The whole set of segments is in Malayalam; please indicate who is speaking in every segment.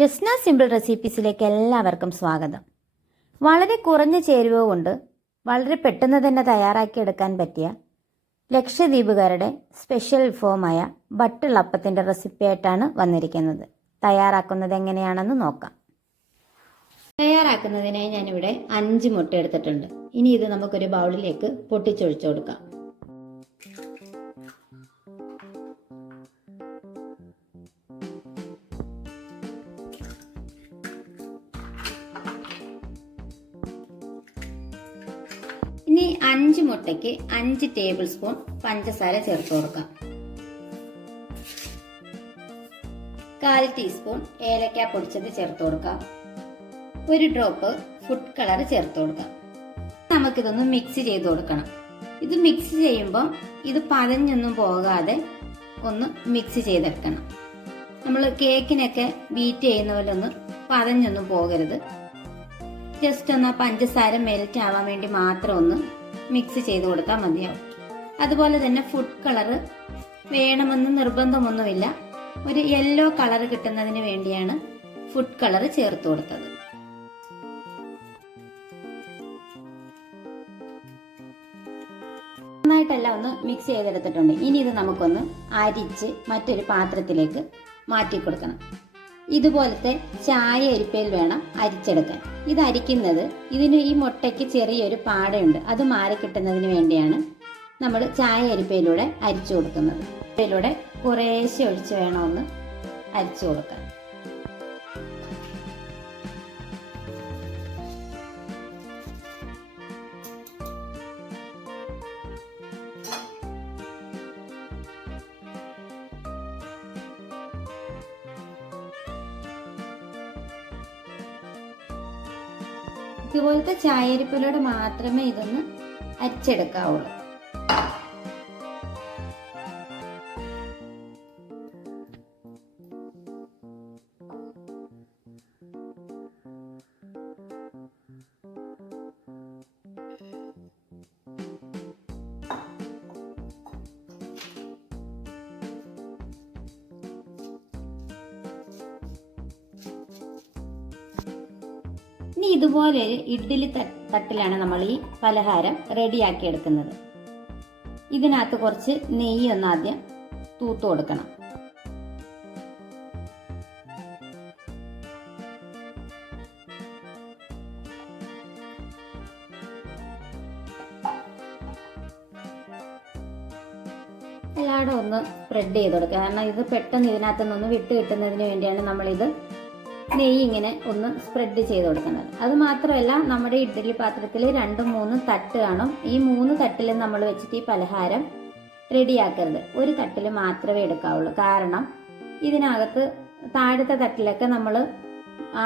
Speaker 1: ജസ്ന സിമ്പിൾ റെസിപ്പീസിലേക്ക് എല്ലാവർക്കും സ്വാഗതം. വളരെ കുറഞ്ഞ ചേരുവ കൊണ്ട് വളരെ പെട്ടെന്ന് തന്നെ തയ്യാറാക്കിയെടുക്കാൻ പറ്റിയ ലക്ഷദ്വീപുകാരുടെ സ്പെഷ്യൽ വിഭവമായ ബട്ടുള്ളപ്പത്തിന്റെ റെസിപ്പിയായിട്ടാണ് വന്നിരിക്കുന്നത്. തയ്യാറാക്കുന്നത് എങ്ങനെയാണെന്ന് നോക്കാം. തയ്യാറാക്കുന്നതിനായി ഞാനിവിടെ അഞ്ച് മുട്ട എടുത്തിട്ടുണ്ട്. ഇനി ഇത് നമുക്കൊരു ബൗളിലേക്ക് പൊട്ടിച്ചൊഴിച്ചു കൊടുക്കാം. ഇനി അഞ്ച് മുട്ടയ്ക്ക് അഞ്ച് ടേബിൾ സ്പൂൺ പഞ്ചസാര ചേർത്ത് കൊടുക്കാം. കാൽ ടീസ്പൂൺ ഏലക്ക പൊടിച്ചത് ചേർത്ത് കൊടുക്കാം. ഒരു ഡ്രോപ്പ് ഫുഡ് കളർ ചേർത്ത് കൊടുക്കാം. നമുക്കിതൊന്ന് മിക്സ് ചെയ്ത് കൊടുക്കണം. ഇത് മിക്സ് ചെയ്യുമ്പോൾ ഇത് പതഞ്ഞൊന്നും പോകാതെ ഒന്ന് മിക്സ് ചെയ്തെടുക്കണം. നമ്മൾ കേക്കിനൊക്കെ ബീറ്റ് ചെയ്യുന്ന പോലെ ഒന്ന് പതഞ്ഞൊന്നും പോകരുത്. ജസ്റ്റ് ഒന്ന് പഞ്ചസാര മെൽറ്റ് ആവാൻ വേണ്ടി മാത്രം ഒന്ന് മിക്സ് ചെയ്ത് കൊടുത്താൽ മതിയാവും. അതുപോലെ തന്നെ ഫുഡ് കളറ് വേണമെന്ന് നിർബന്ധമൊന്നുമില്ല. ഒരു യെല്ലോ കളർ കിട്ടുന്നതിന് വേണ്ടിയാണ് ഫുഡ് കളർ ചേർത്ത് കൊടുത്തത്. നന്നായിട്ടെല്ലാം ഒന്ന് മിക്സ് ചെയ്തെടുത്തിട്ടുണ്ട്. ഇനി ഇത് നമുക്കൊന്ന് അരിച്ച് മറ്റൊരു പാത്രത്തിലേക്ക് മാറ്റി കൊടുക്കണം ഇതുപോലത്തെ ചായ അരിപ്പയിൽ വേണം അരിച്ചെടുക്കാൻ. ഇത് അരിക്കുന്നത് ഇതിന് ഈ മുട്ടയ്ക്ക് ചെറിയൊരു പാടയുണ്ട്. അത് മാറി കിട്ടുന്നതിന് വേണ്ടിയാണ് നമ്മൾ ചായ അരിപ്പയിലൂടെ അരിച്ചു കൊടുക്കുന്നത്. ഇതിലൂടെ കുറേശ്ശെ ഒഴിച്ച് വേണമെന്ന് അരിച്ചു കൊടുക്കാൻ ഇതുപോലത്തെ ചായരിപ്പിലൂടെ മാത്രമേ ഇതൊന്ന് അരിച്ചെടുക്കാവുള്ളൂ. ഇനി ഇതുപോലെ ഇഡ്ഡലി തട്ടിലാണ് നമ്മൾ ഈ പലഹാരം റെഡിയാക്കി എടുക്കുന്നത് ഇതിനകത്ത് കുറച്ച് നെയ്യ് ഒന്ന് ആദ്യം തൂത്തു കൊടുക്കണം. എല്ലായിടും ഒന്ന് സ്പ്രെഡ് ചെയ്ത് കൊടുക്കുക. കാരണം ഇത് പെട്ടെന്ന് ഇതിനകത്തുനിന്ന് വിട്ട് കിട്ടുന്നതിന് വേണ്ടിയാണ് നമ്മളിത് നെയ്യ് ഇങ്ങനെ ഒന്ന് സ്പ്രെഡ് ചെയ്ത് കൊടുക്കുന്നത് അത് മാത്രമല്ല നമ്മുടെ ഇഡ്ഡലി പാത്രത്തിൽ രണ്ടും മൂന്നും തട്ട് കാണും. ഈ മൂന്ന് തട്ടിൽ നമ്മൾ വെച്ചിട്ട് ഈ പലഹാരം റെഡിയാക്കരുത്. ഒരു തട്ടിൽ മാത്രമേ എടുക്കാവുള്ളൂ. കാരണം ഇതിനകത്ത് താഴത്തെ തട്ടിലൊക്കെ നമ്മൾ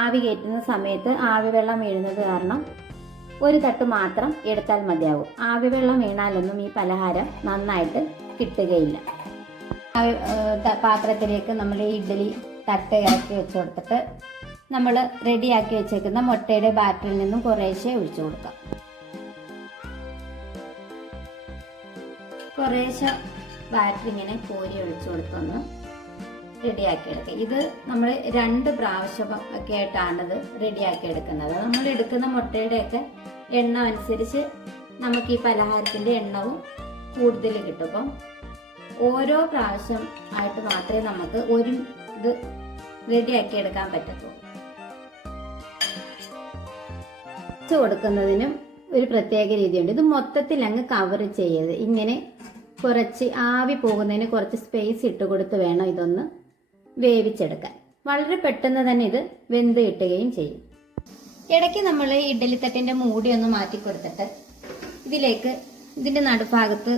Speaker 1: ആവി കയറ്റുന്ന സമയത്ത് ആവി വെള്ളം വീഴുന്നത് കാരണം ഒരു തട്ട് മാത്രം എടുത്താൽ മതിയാവും. ആവി വെള്ളം വീണാലൊന്നും ഈ പലഹാരം നന്നായിട്ട് കിട്ടുകയില്ല. പാത്രത്തിലേക്ക് നമ്മൾ ഇഡ്ഡലി തട്ട് ഇറക്കി വെച്ച് കൊടുത്തിട്ട് നമ്മൾ റെഡിയാക്കി വെച്ചേക്കുന്ന മുട്ടയുടെ ബാറ്ററിൽ നിന്നും കുറേശ്ശെ ഒഴിച്ചു കൊടുക്കാം. കുറേശ്ശെ ബാറ്ററി ഇങ്ങനെ കോരി ഒഴിച്ചു കൊടുത്തൊന്ന് റെഡിയാക്കി എടുക്കുക ഇത് നമ്മൾ രണ്ട് പ്രാവശ്യം ഒക്കെ ആയിട്ടാണിത് റെഡിയാക്കി എടുക്കുന്നത്. നമ്മൾ എടുക്കുന്ന മുട്ടയുടെയൊക്കെ എണ്ണം അനുസരിച്ച് നമുക്ക് ഈ പലഹാരത്തിന്റെ എണ്ണവും കൂടുതൽ കിട്ടും. അപ്പം ഓരോ പ്രാവശ്യം ആയിട്ട് മാത്രമേ നമുക്ക് ഒരു ഇത് റെഡിയാക്കി എടുക്കാൻ പറ്റത്തുള്ളൂ. വെച്ച് കൊടുക്കുന്നതിനും ഒരു പ്രത്യേക രീതിയുണ്ട്. ഇത് മൊത്തത്തിൽ അങ്ങ് കവർ ചെയ്യരുത്. ഇങ്ങനെ കുറച്ച് ആവി പോകുന്നതിന് കുറച്ച് സ്പേസ് ഇട്ട് കൊടുത്ത് വേണം ഇതൊന്ന് വേവിച്ചെടുക്കാൻ. വളരെ പെട്ടെന്ന് തന്നെ ഇത് വെന്ത് കിട്ടുകയും ചെയ്യും. ഇടയ്ക്ക് നമ്മൾ ഇഡ്ഡലിത്തട്ടിന്റെ മൂടി ഒന്ന് മാറ്റി കൊടുത്തിട്ട് ഇതിലേക്ക് ഇതിന്റെ നടുഭാഗത്ത്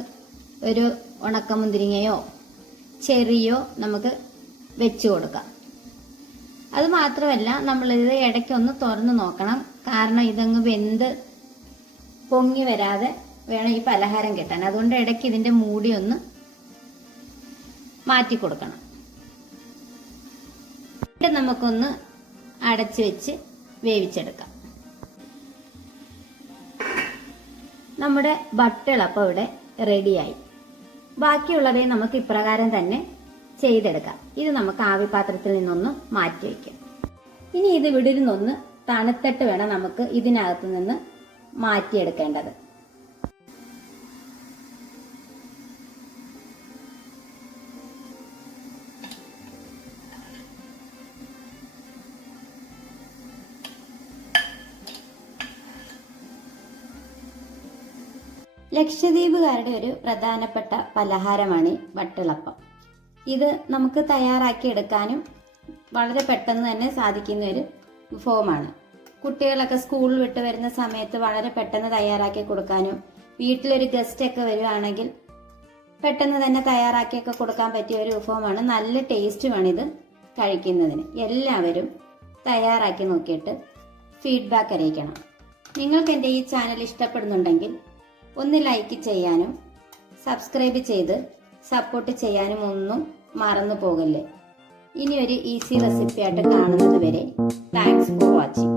Speaker 1: ഒരു ഉണക്കമുന്തിരിങ്ങയോ ചെറിയോ നമുക്ക് വെച്ചു കൊടുക്കാം. അത് മാത്രമല്ല നമ്മളിത് ഇടയ്ക്കൊന്ന് തുറന്ന് നോക്കണം. കാരണം ഇതങ്ങ് വെന്ത് പൊങ്ങി വരാതെ വേണം ഈ പലഹാരം കിട്ടാൻ. അതുകൊണ്ട് ഇടയ്ക്ക് ഇതിന്റെ മൂടി ഒന്ന് മാറ്റി കൊടുക്കണം. എന്നിട്ട് നമുക്കൊന്ന് അടച്ചു വെച്ച് വേവിച്ചെടുക്കാം. നമ്മുടെ ബട്ടിളപ്പം ഇവിടെ റെഡിയായി ബാക്കിയുള്ളവയെ നമുക്ക് ഇപ്രകാരം തന്നെ ചെയ്തെടുക്കാം. ഇത് നമുക്ക് ആവിപാത്രത്തിൽ നിന്നൊന്ന് മാറ്റി വയ്ക്കാം. ഇനി ഇത് ഇവിടെ ഇരുന്നൊന്ന് തണുത്തിട്ട് വേണം നമുക്ക് ഇതിനകത്ത് നിന്ന് മാറ്റിയെടുക്കേണ്ടത്. ലക്ഷദ്വീപുകാരുടെ ഒരു പ്രധാനപ്പെട്ട പലഹാരമാണ് വട്ടിളപ്പം. ഇത് നമുക്ക് തയ്യാറാക്കി എടുക്കാനും വളരെ പെട്ടെന്ന് തന്നെ സാധിക്കുന്ന ഒരു ഫോമാണ് കുട്ടികളൊക്കെ സ്കൂളിൽ വിട്ട് വരുന്ന സമയത്ത് വളരെ പെട്ടെന്ന് തയ്യാറാക്കി കൊടുക്കാനും വീട്ടിലൊരു ഗസ്റ്റ് ഒക്കെ വരുവാണെങ്കിൽ പെട്ടെന്ന് തന്നെ തയ്യാറാക്കിയൊക്കെ കൊടുക്കാൻ പറ്റിയ ഒരു വിഭവമാണ് നല്ല ടേസ്റ്റുമാണ് ഇത് കഴിക്കുന്നതിന്. എല്ലാവരും തയ്യാറാക്കി നോക്കിയിട്ട് ഫീഡ്ബാക്ക് അറിയിക്കണം. നിങ്ങൾക്ക് എന്റെ ഈ ചാനൽ ഇഷ്ടപ്പെടുന്നുണ്ടെങ്കിൽ ഒന്ന് ലൈക്ക് ചെയ്യാനും സബ്സ്ക്രൈബ് ചെയ്ത് സപ്പോർട്ട് ചെയ്യാനും ഒന്നും മറന്നു പോകല്ലേ? ഇനി ഒരു ഈസി റെസിപ്പി ആയിട്ട് കാണുന്നത് വരെ താങ്ക്സ് ഫോർ വാച്ചിങ്